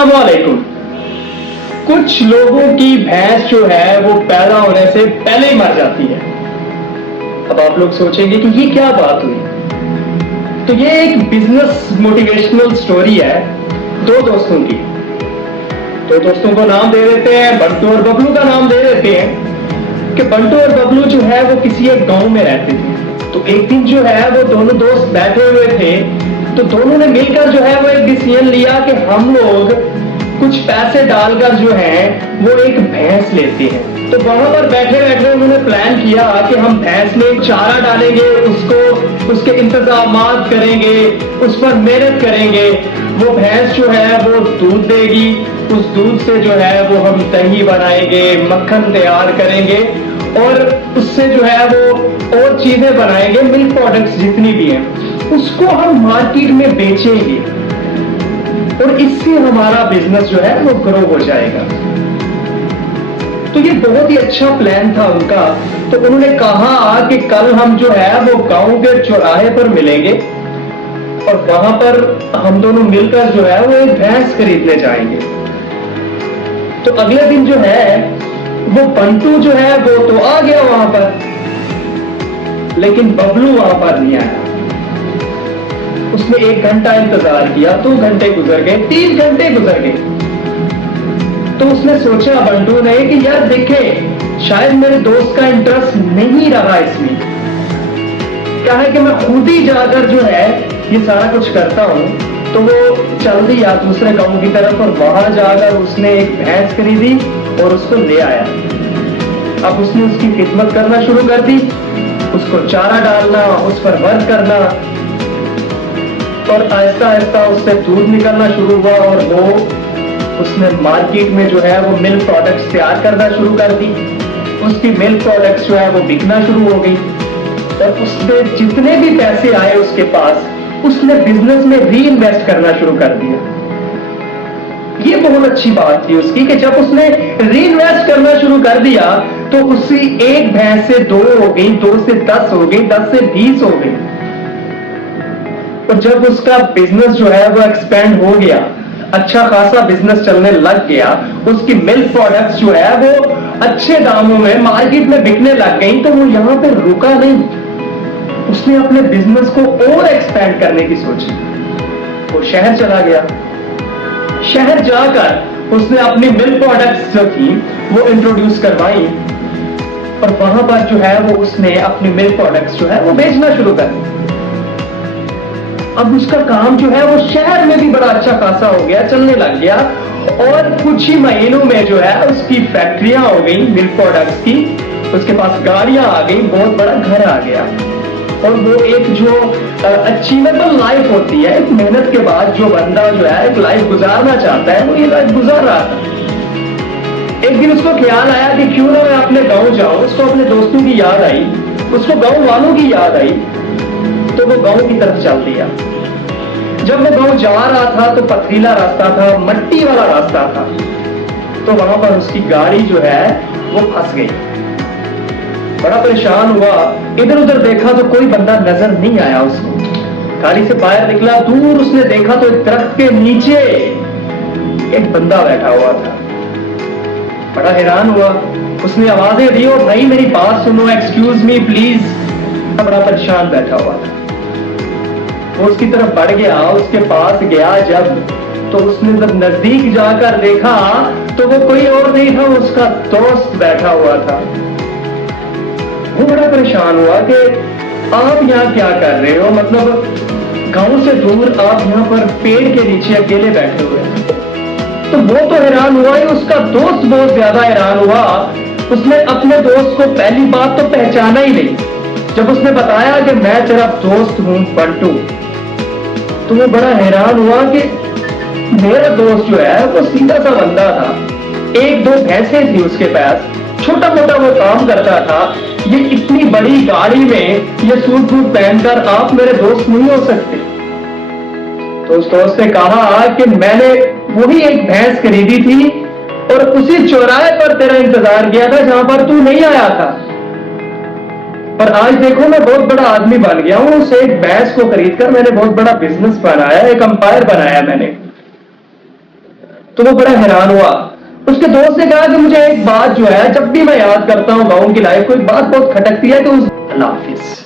अस्सलाम वालेकुम। कुछ लोगों की भैंस जो है वो पैदा होने से पहले ही मर जाती है। अब आप लोग सोचेंगे कि ये क्या बात हुई। तो ये एक बिजनेस मोटिवेशनल स्टोरी है दो दोस्तों की। दो दोस्तों को नाम दे देते हैं, बंटू और बबलू का नाम दे देते हैं कि बंटू और बबलू जो है वो किसी एक गांव में रहते थे। तो एक दिन जो है वो दोनों दोस्त बैठे हुए थे, तो दोनों ने मिलकर जो है वो एक डिसीजन लिया कि हम लोग कुछ पैसे डालकर जो है वो एक भैंस लेते हैं। तो वहां पर बैठे बैठे उन्होंने प्लान किया कि हम भैंस में चारा डालेंगे, उसको उसके इंतजामात करेंगे, उस पर मेहनत करेंगे। वो भैंस जो है वो दूध देगी, उस दूध से जो है वो हम दही बनाएंगे, मक्खन तैयार करेंगे और उससे जो है वो और चीजें बनाएंगे, मिल्क प्रोडक्ट्स जितनी भी हैं उसको हम मार्केट में बेचेंगे और इससे हमारा बिजनेस जो है वो ग्रो हो जाएगा। तो ये बहुत ही अच्छा प्लान था उनका। तो उन्होंने कहा कि कल हम जो है वो गांव के चौराहे पर मिलेंगे और वहां पर हम दोनों मिलकर जो है वो एक भैंस खरीदने जाएंगे। तो अगले दिन जो है वो बंटू जो है वो तो आ गया वहां पर, लेकिन बबलू वहां पर नहीं आया। उसने 1 घंटा इंतजार किया, 2 घंटे गुजर गए, 3 घंटे गुजर गए। तो उसने सोचा बंटू ने कि यार देखे शायद मेरे दोस्त का इंटरेस्ट नहीं रहा इसमें, क्या है कि मैं खुद ही जाकर जो है ये सारा कुछ करता हूं। तो वो चल दिया दूसरे गांव की तरफ और वहां जाकर उसने एक भैंस खरीदी और उसको ले आया। अब उसने उसकी खिदमत करना शुरू कर दी, उसको चारा डालना, उस पर वर्क करना और आहिस्ता आहिस्ता उससे दूध निकलना शुरू हुआ और वो उसने मार्केट में जो है वो मिल्क प्रोडक्ट्स तैयार करना शुरू कर दी। उसकी मिल्क प्रोडक्ट्स जो है वो बिकना शुरू हो गई और उसने जितने भी पैसे आए उसके पास उसने बिजनेस में री इन्वेस्ट करना शुरू कर दिया। ये बहुत अच्छी बात थी उसकी कि जब उसने री इन्वेस्ट करना शुरू कर दिया तो उसकी एक भैंस से 2 हो गई, 2 से 10 हो गई, 10 से 20 हो गई। और जब उसका बिजनेस जो है वो एक्सपेंड हो गया, अच्छा खासा बिजनेस चलने लग गया, उसकी मिल्क प्रोडक्ट्स जो है वो अच्छे दामों में मार्केट में बिकने लग गई, तो वो यहां पे रुका नहीं। उसने अपने बिजनेस को और एक्सपेंड करने की सोची। वो शहर चला गया। शहर जाकर उसने अपनी मिल्क प्रोडक्ट्स जो थी वो इंट्रोड्यूस करवाई और वहां पर जो है वो उसने अपनी मिल्क प्रोडक्ट्स जो है वो बेचना शुरू कर दी। अब उसका काम जो है वो शहर में भी बड़ा अच्छा खासा हो गया, चलने लग गया और कुछ ही महीनों में जो है उसकी फैक्ट्रियां हो गई मिल्क प्रोडक्ट्स की, उसके पास गाड़ियां आ गई, बहुत बड़ा घर आ गया। और वो एक जो अचीवेबल लाइफ होती है, एक मेहनत के बाद जो बंदा जो है एक लाइफ गुजारना चाहता है, वो ये लाइफ गुजार रहा था। एक दिन उसको ख्याल आया कि क्यों ना मैं अपने गांव जाऊं। उसको अपने दोस्तों की याद आई, उसको गांव वालों की याद आई, तो वो गांव की तरफ चल दिया। जब वो गांव जा रहा था तो पथरीला रास्ता था, मट्टी वाला रास्ता था, तो वहां पर उसकी गाड़ी जो है वो फंस गई। बड़ा परेशान हुआ, इधर उधर देखा तो कोई बंदा नजर नहीं आया उसको। गाड़ी से बाहर निकला, दूर उसने देखा तो एक दरख्त के नीचे एक बंदा बैठा हुआ था। बड़ा हैरान हुआ, उसने आवाजें दी, ओ भाई मेरी बात सुनो, एक्सक्यूज मी प्लीज। बड़ा परेशान बैठा हुआ था। वो उसकी तरफ बढ़ गया, उसके पास गया जब, तो उसने जब नजदीक जाकर देखा तो वो कोई और नहीं था, उसका दोस्त बैठा हुआ था। वो बड़ा परेशान हुआ कि आप यहाँ क्या कर रहे हो, मतलब गांव से दूर आप यहाँ पर पेड़ के नीचे अकेले बैठे हुए। तो वो तो हैरान हुआ ही, उसका दोस्त बहुत ज्यादा हैरान हुआ। उसने अपने दोस्त को पहली बात तो पहचाना ही नहीं। जब उसने बताया कि मैं तेरा दोस्त हूं बंटू, तो वो बड़ा हैरान हुआ कि मेरा दोस्त जो है वो सीधा सा बंदा था, 1-2 भैंसें थी उसके पास, छोटा मोटा वो काम करता था। ये इतनी बड़ी गाड़ी में ये सूट बूट पहनकर आप मेरे दोस्त नहीं हो सकते। तो उस दोस्त ने कहा कि मैंने वही एक भैंस खरीदी थी और उसी चौराहे पर तेरा इंतजार किया था जहां पर तू नहीं आया था, और आज देखो मैं बहुत बड़ा आदमी बन गया हूं। उस एक भैंस को खरीदकर मैंने बहुत बड़ा बिजनेस बनाया, एक अंपायर बनाया मैंने। तो वो बड़ा हैरान हुआ। उसके दोस्त ने कहा कि मुझे एक बात जो है जब भी मैं याद करता हूँ गाँव की लाइफ को, एक बात बहुत खटकती है कि उस। अल्लाह हाफिज।